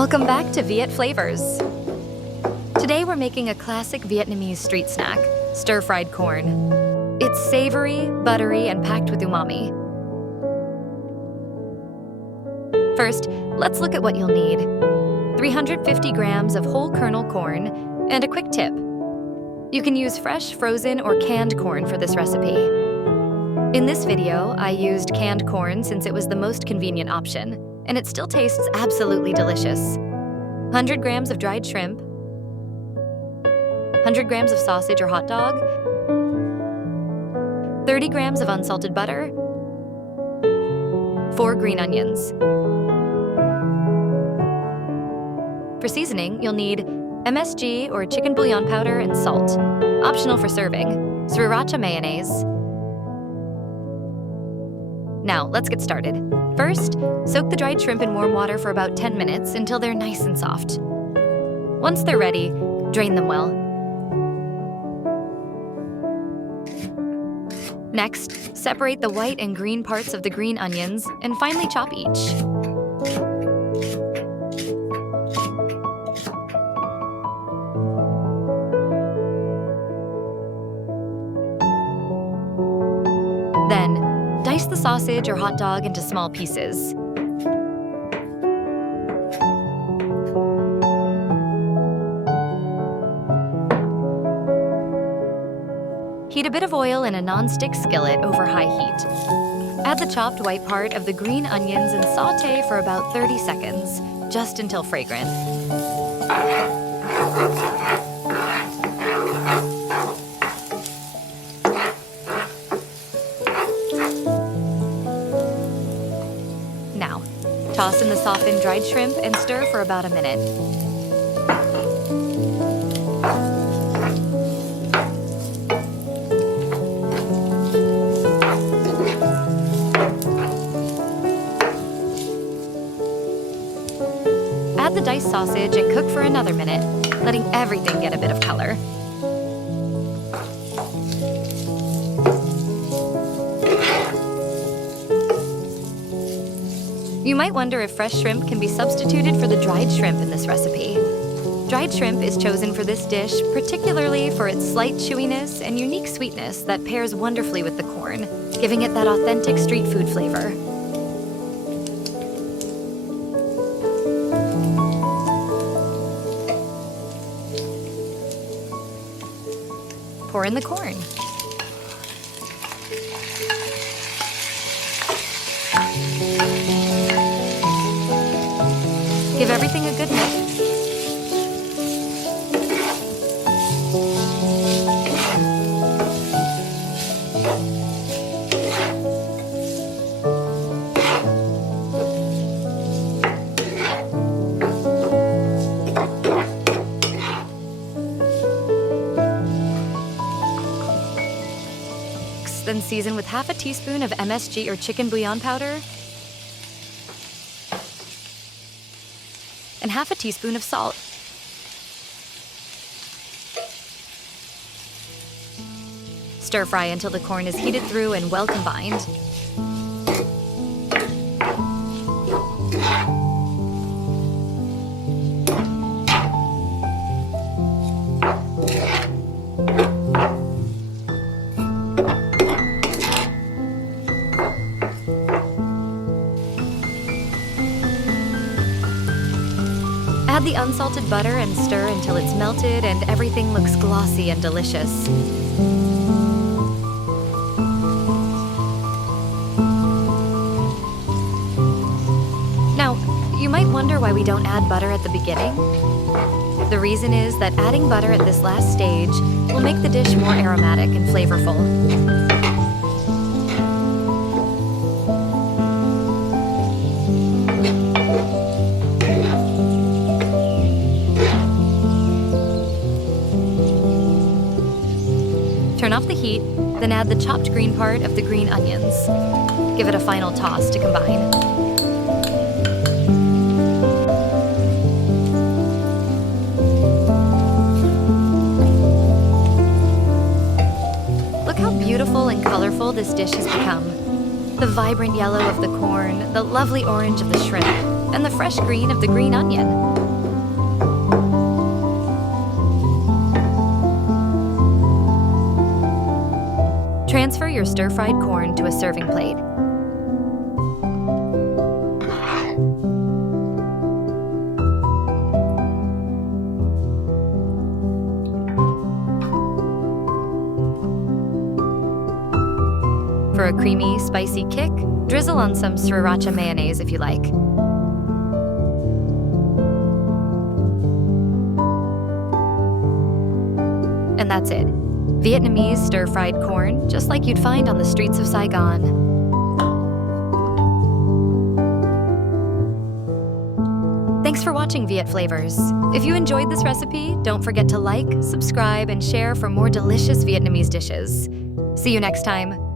Welcome back to Viet Flavours. Today we're making a classic Vietnamese street snack, stir-fried corn. It's savory, buttery, and packed with umami. First, let's look at what you'll need. 350 grams of whole kernel corn, and a quick tip. You can use fresh, frozen, or canned corn for this recipe. In this video, I used canned corn since it was the most convenient option, and it still tastes absolutely delicious. 100 grams of dried shrimp, 100 grams of sausage or hot dog, 30 grams of unsalted butter, 4 green onions. For seasoning, you'll need MSG or chicken bouillon powder and salt, optional for serving, Sriracha mayonnaise. Now, let's get started. First, soak the dried shrimp in warm water for about 10 minutes until they're nice and soft. Once they're ready, drain them well. Next, separate the white and green parts of the green onions and finely chop each. Then, dice the sausage or hot dog into small pieces. Heat a bit of oil in a non-stick skillet over high heat. Add the chopped white part of the green onions and saute for about 30 seconds, just until fragrant. Now, toss in the softened dried shrimp and stir for about a minute. Add the diced sausage and cook for another minute, letting everything get a bit of color. You might wonder if fresh shrimp can be substituted for the dried shrimp in this recipe. Dried shrimp is chosen for this dish particularly for its slight chewiness and unique sweetness that pairs wonderfully with the corn, giving it that authentic street food flavor. Pour in the corn. Give everything a good mix. Then season with half a teaspoon of MSG or chicken bouillon powder and half a teaspoon of salt. Stir fry until the corn is heated through and well combined. Add the unsalted butter and stir until it's melted and everything looks glossy and delicious. Now, you might wonder why we don't add butter at the beginning. The reason is that adding butter at this last stage will make the dish more aromatic and flavorful. Turn off the heat, then add the chopped green part of the green onions. Give it a final toss to combine. Look how beautiful and colorful this dish has become. The vibrant yellow of the corn, the lovely orange of the shrimp, and the fresh green of the green onion. Transfer your stir-fried corn to a serving plate. For a creamy, spicy kick, drizzle on some Sriracha mayonnaise if you like. And that's it. Vietnamese stir-fried corn, just like you'd find on the streets of Saigon. Thanks for watching Viet Flavours. If you enjoyed this recipe, don't forget to like, subscribe, and share for more delicious Vietnamese dishes. See you next time.